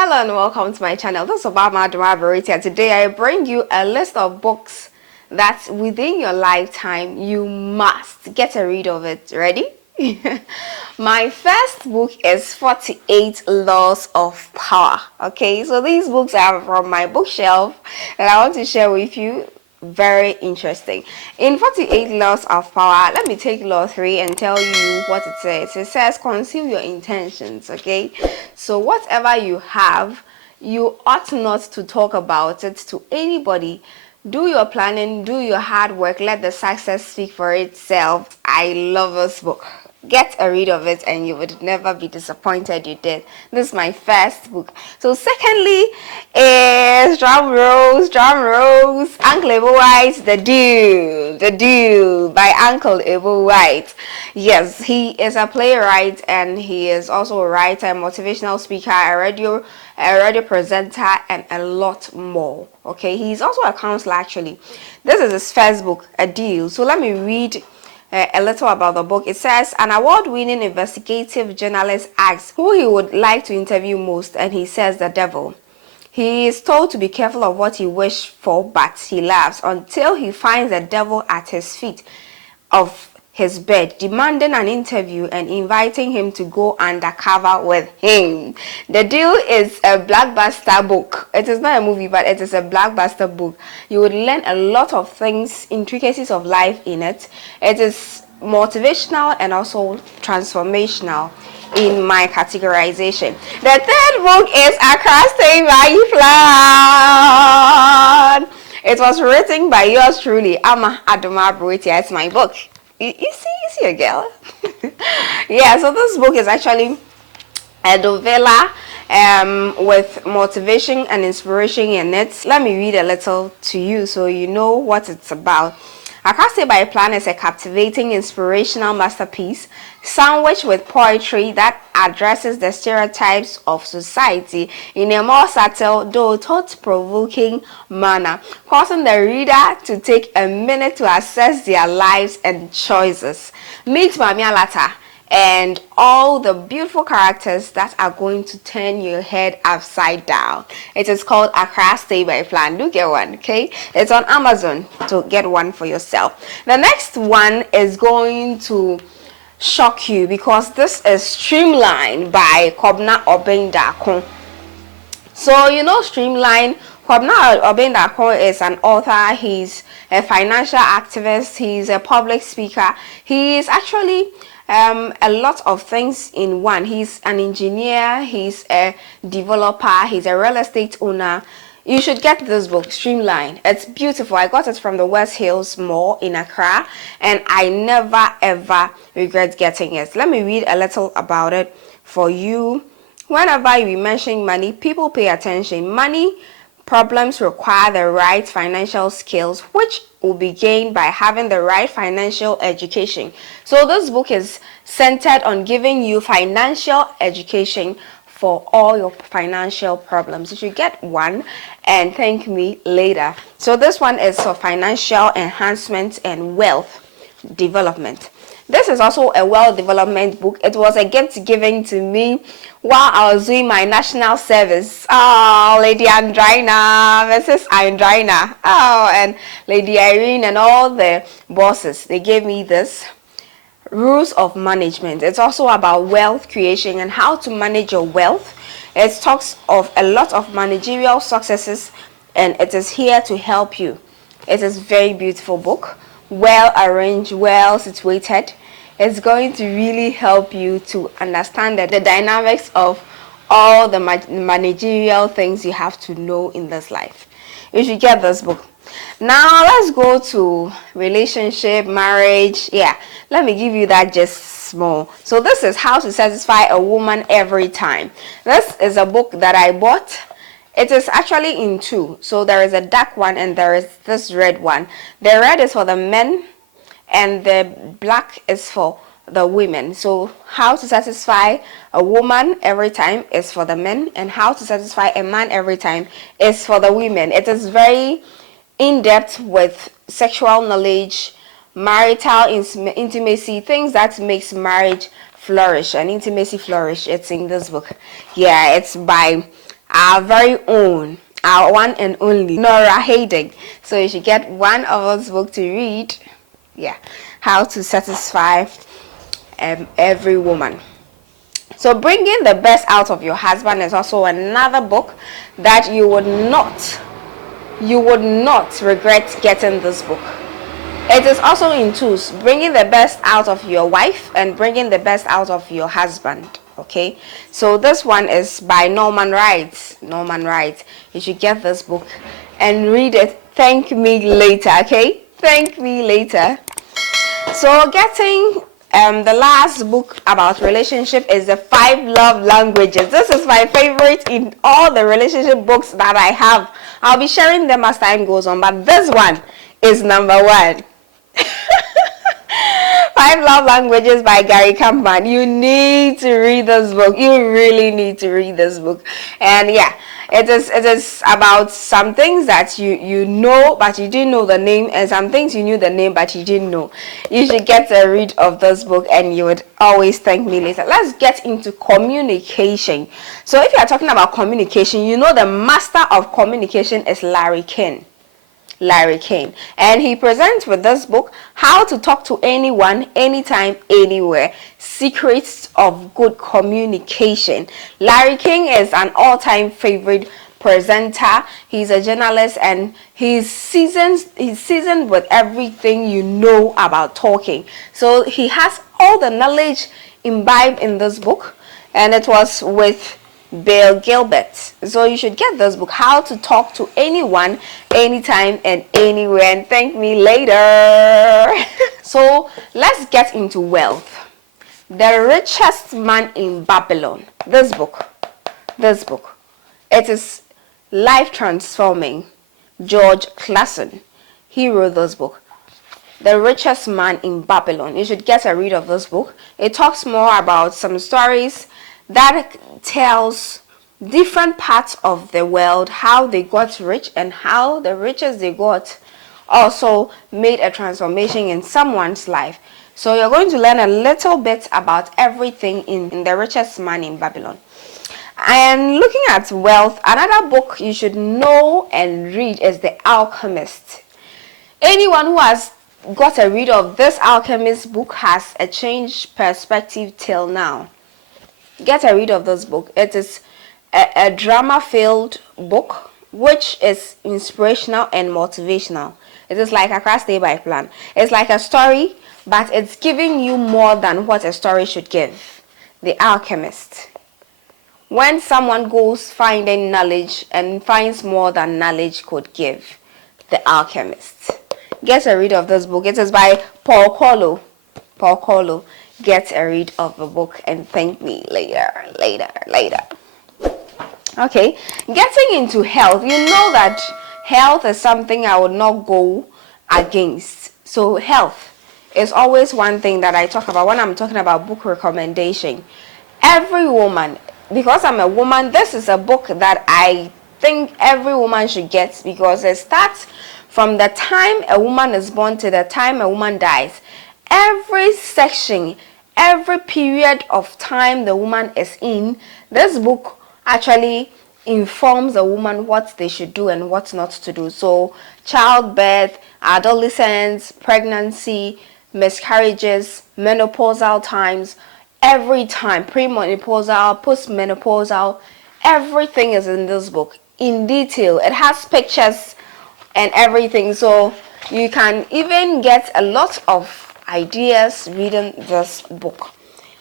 Hello and welcome to my channel. This is Obama Dumabariti. Today I bring you a list of books that within your lifetime you must get a read of it. Ready? My first book is 48 Laws of Power. Okay, so these books are from my bookshelf and I want to share with you. Very interesting. In 48 Laws of Power, let me take law 3 and tell you what it says. It says conceal your intentions. Okay, so whatever you have, you ought not to talk about it to anybody. Do your planning, do your hard work, let the success speak for itself. I love this book. Get a read of it and you would never be disappointed you did. This is my first book. So secondly is drum rolls, Uncle Evo White, The Deal by Uncle Evo White. Yes, he is a playwright and he is also a writer, a motivational speaker, a radio presenter, and a lot more. Okay, he's also a counselor actually. This is his first book, A Deal. So let me read a little about the book. It says an award-winning investigative journalist asks who he would like to interview most, and he says the devil. He is told to be careful of what he wished for, but he laughs until he finds the devil at his feet of his bed, demanding an interview and inviting him to go undercover with him. The Deal is a blockbuster book. It is not a movie, but it is a blockbuster book. You would learn a lot of things, intricacies of life in it. It is motivational and also transformational in my categorization. The third book is Accra Stay by Plan. It was written by yours truly, Ama Adoma Bruitia. It's my book. You see a girl. Yeah, so this book is actually a novella with motivation and inspiration in it. Let me read a little to you so you know what it's about. I Can't Stay by Plan is a captivating, inspirational masterpiece sandwiched with poetry that addresses the stereotypes of society in a more subtle, though thought-provoking manner, causing the reader to take a minute to assess their lives and choices. Meet Mami Alata and all the beautiful characters that are going to turn your head upside down. It is called Accra Stay by Plan. Do get one, okay? It's on Amazon, so get one for yourself. The next one is going to shock you because this is Streamline by Kobna Obendakon. So you know Streamline. Kobna Obendakon is an author. He's a financial activist. He's a public speaker. He is actually a lot of things in one. He's an engineer, he's a developer, he's a real estate owner. You should get this book, Streamline. It's beautiful. I got it from the West Hills Mall in Accra and I never ever regret getting it. Let me read a little about it for you. Whenever you mention money, people pay attention. Money problems require the right financial skills, which will be gained by having the right financial education. So this book is centered on giving you financial education for all your financial problems. You should get one and thank me later. So this one is for financial enhancement and wealth development. This is also a wealth development book. It was a gift given to me while I was doing my national service. Oh, Lady Andrina, Mrs. Andrina, oh, and Lady Irene and all the bosses, they gave me this rules of management. It's also about wealth creation and how to manage your wealth. It talks of a lot of managerial successes and it is here to help you. It is a very beautiful book, well arranged, well situated. It's going to really help you to understand the dynamics of all the managerial things you have to know in this life. You should get this book. Now let's go to relationship, marriage. Yeah, let me give you that just small. So this is How to Satisfy a Woman Every Time. This is a book that I bought. It is actually in two. So there is a dark one and there is this red one. The red is for the men and the black is for the women. So How to Satisfy a Woman Every Time is for the men and How to Satisfy a Man Every Time is for the women. It is very in-depth with sexual knowledge, marital intimacy, things that makes marriage flourish and intimacy flourish. It's in this book. Yeah, it's by our very own, our one and only Nora Hayden. So you should get one of this book to read. Yeah, how to satisfy every woman. So bringing the best out of your husband is also another book that you would not regret getting this book. It is also in twos, bringing the best out of your wife and bringing the best out of your husband. Okay, so this one is by Norman Wright. You should get this book and read it. Thank me later. Okay, thank me later. So getting the last book about relationship is the 5 love languages. This is my favorite in all the relationship books that I have. I'll be sharing them as time goes on, but this one is number 1. 5 Love Languages by Gary Kampman. You need to read this book. You really need to read this book. And yeah, it is about some things that you know but you didn't know the name, and some things you knew the name but you didn't know. You should get a read of this book and you would always thank me later. Let's get into communication. So if you are talking about communication, you know the master of communication is Larry King, and he presents with this book how to talk to anyone, anytime, anywhere. Secrets of good communication. Larry King is an all-time favorite presenter. He's a journalist and he's seasoned with everything you know about talking. So he has all the knowledge imbibed in this book, and it was with Bill Gilbert. So you should get this book, How to Talk to Anyone, Anytime and Anywhere, and thank me later. So let's get into wealth. The Richest Man in Babylon. This book, it is life transforming. George Clason, he wrote this book, The Richest Man in Babylon. You should get a read of this book. It talks more about some stories that tells different parts of the world, how they got rich and how the riches they got also made a transformation in someone's life. So you're going to learn a little bit about everything in The Richest Man in Babylon. And looking at wealth, another book you should know and read is The Alchemist. Anyone who has got a read of this Alchemist book has a changed perspective till now. Get a read of this book. It is a drama-filled book which is inspirational and motivational. It is like Accra Stay by Plan. It's like a story, but it's giving you more than what a story should give. The Alchemist. When someone goes finding knowledge and finds more than knowledge could give. The Alchemist. Get a read of this book. It is by Paul Colo. Get a read of the book and thank me later. Okay, getting into health. You know that health is something I would not go against. So health is always one thing that I talk about when I'm talking about book recommendation. Every woman, because I'm a woman, this is a book that I think every woman should get, because it starts from the time a woman is born to the time a woman dies. Every section, every period of time the woman is in, this book actually informs a woman what they should do and what not to do. So childbirth, adolescence, pregnancy, miscarriages, menopausal times, every time, premenopausal, postmenopausal, everything is in this book in detail. It has pictures and everything, so you can even get a lot of ideas reading this book.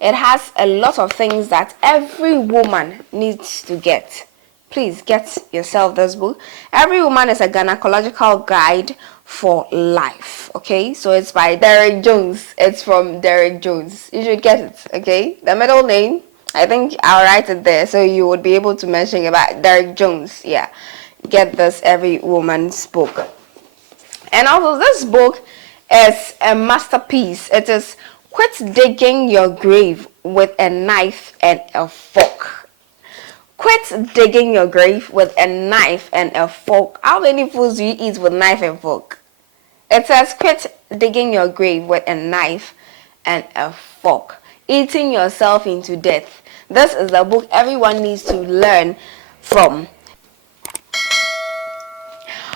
It has a lot of things that every woman needs to get. Please get yourself this book. Every Woman is a gynecological guide for life. Okay, so it's by Derek Jones. It's from Derek Jones. You should get it. Okay, the middle name, I think I'll write it there so you would be able to mention about Derek Jones. Yeah, get this Every Woman's book. And also this book is a masterpiece. It is Quit Digging Your Grave with a Knife and a Fork. Quit digging your grave with a knife and a fork. How many foods do you eat with knife and fork? It says quit digging your grave with a knife and a fork. Eating yourself into death. This is the book everyone needs to learn from.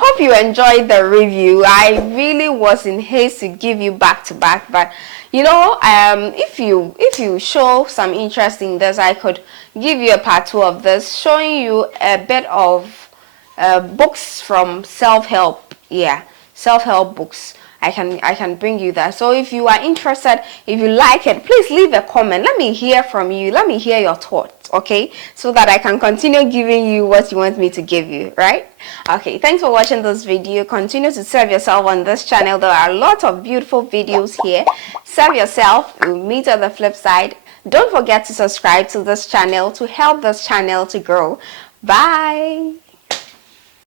Hope you enjoyed the review. I really was in haste to give you back to back, but you know, if you show some interest in this, I could give you a part 2 of this, showing you a bit of books from self-help. Yeah, self-help books. I can bring you that. So if you are interested, if you like it, please leave a comment. Let me hear from you. Let me hear your thoughts, okay? So that I can continue giving you what you want me to give you, right? Okay, thanks for watching this video. Continue to serve yourself on this channel. There are a lot of beautiful videos here. Serve yourself. We'll meet on the flip side. Don't forget to subscribe to this channel to help this channel to grow. Bye.